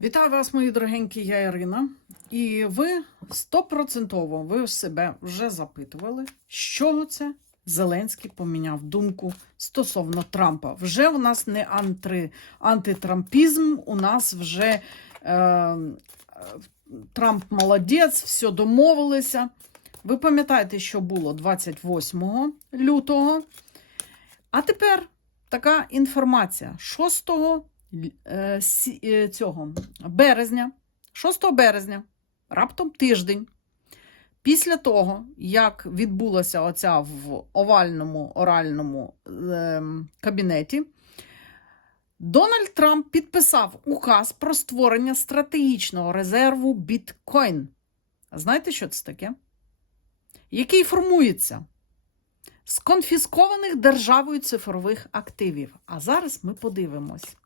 Вітаю вас, мої дорогенькі, я Ірина. І ви стопроцентово ви себе вже запитували, чого це Зеленський поміняв думку стосовно Трампа. Вже у нас не антри, антитрампізм, у нас вже е, Трамп молодець, все домовилися. Ви пам'ятаєте, що було 28 лютого. А тепер така інформація 6 е, сі- е, цього березня, 6 березня, раптом тиждень, після того, як відбулася оця в овальному оральному ем, кабінеті, Дональд Трамп підписав указ про створення стратегічного резерву біткоін. Знаєте, що це таке? Який формується з конфіскованих державою цифрових активів. А зараз ми подивимось,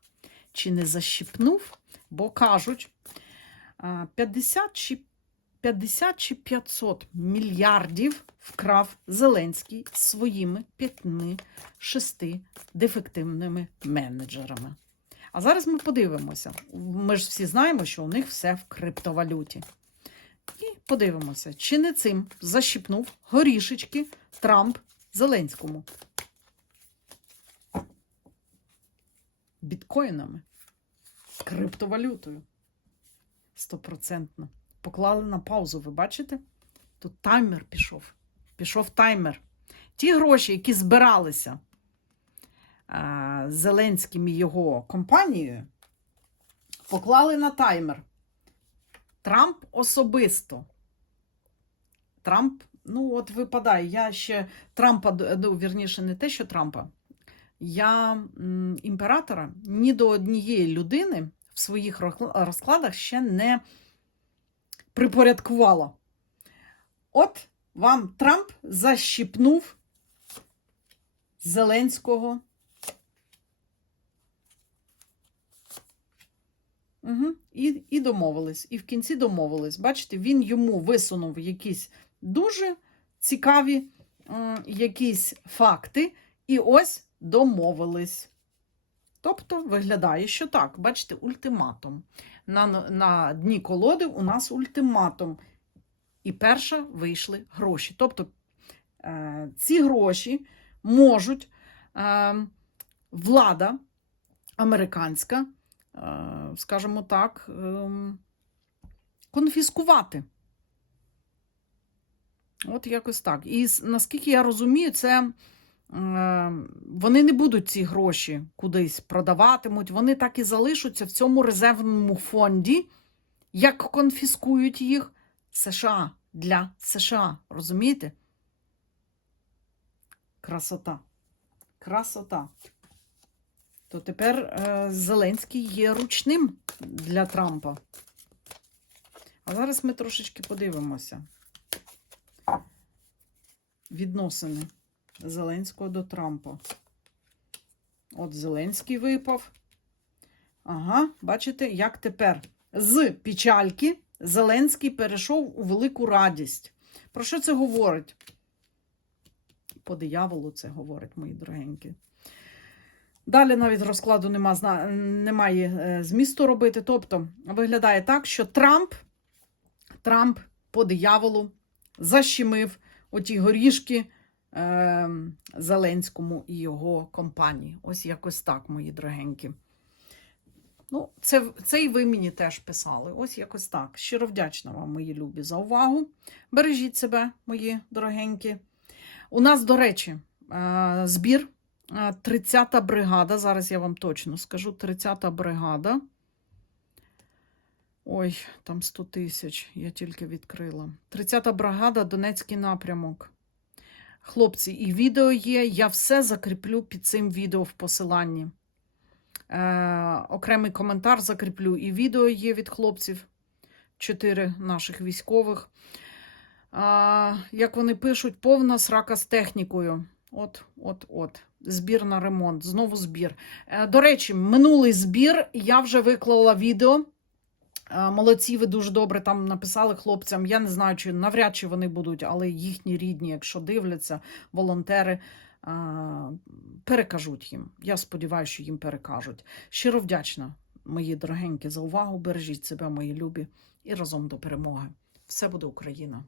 чи не защипнув, бо кажуть, а, 50 чи 50 чи 500 мільярдів вкрав Зеленський своїми п'ятьми шести дефективними менеджерами. А зараз ми подивимося. Ми ж всі знаємо, що у них все в криптовалюті. І подивимося, чи не цим защипнув горішечки Трамп Зеленському. Біткоїнами, криптовалютою. Стопроцентно. Поклали на паузу, ви бачите? Тут таймер пішов. Пішов таймер. Ті гроші, які збиралися а, Зеленським і його компанією, поклали на таймер. Трамп особисто. Трамп, ну, от випадає, я ще Трампа, ну, вірніше, не те, що Трампа. Я імператора ні до однієї людини в своїх розкладах ще не припорядкувала. От вам Трамп защіпнув Зеленського. Угу. І, і домовились. І в кінці домовились. Бачите, він йому висунув якісь дуже цікаві м, якісь факти, і ось домовились. Тобто виглядає, що так, бачите, ультиматум. На, на дні колоди у нас ультиматум. І перша вийшли гроші. Тобто е, ці гроші можуть е, влада американська, е, скажімо так, е, конфіскувати. От якось так. І наскільки я розумію, це вони не будуть ці гроші кудись продаватимуть, вони так і залишаться в цьому резервному фонді, як конфіскують їх США для США. Розумієте? Красота. Красота. То тепер е, Зеленський є ручним для Трампа. А зараз ми трошечки подивимося. Відносини Зеленського до Трампа. От Зеленський випав. Ага, бачите, як тепер з печальки Зеленський перейшов у велику радість. Про що це говорить? По дияволу це говорить, мої дорогенькі. Далі навіть розкладу нема, немає е, змісту робити. Тобто виглядає так, що Трамп, Трамп по дияволу защемив оті горішки е, Зеленському і його компанії. Ось якось так, мої дорогенькі. Ну, це, це і ви мені теж писали. Ось якось так. Щиро вдячна вам, мої любі, за увагу. Бережіть себе, мої дорогенькі. У нас, до речі, е, збір е, 30-та бригада. Зараз я вам точно скажу: 30-та бригада. Ой, там 100 тисяч, я тільки відкрила. 30-та бригада, Донецький напрямок. Хлопці, і відео є. Я все закріплю під цим відео в посиланні. Е, окремий коментар закріплю. І відео є від хлопців, чотири наших військових. А, як вони пишуть, повна срака з технікою. От, от, от. Збір на ремонт. Знову збір. Е, до речі, минулий збір я вже виклала відео. Е, Молодці, ви дуже добре там написали хлопцям. Я не знаю, чи навряд чи вони будуть, але їхні рідні, якщо дивляться, волонтери перекажуть їм. Я сподіваюся, що їм перекажуть. Щиро вдячна мої дорогенькі, за увагу. Бережіть себе, мої любі, і разом до перемоги. Все буде Україна!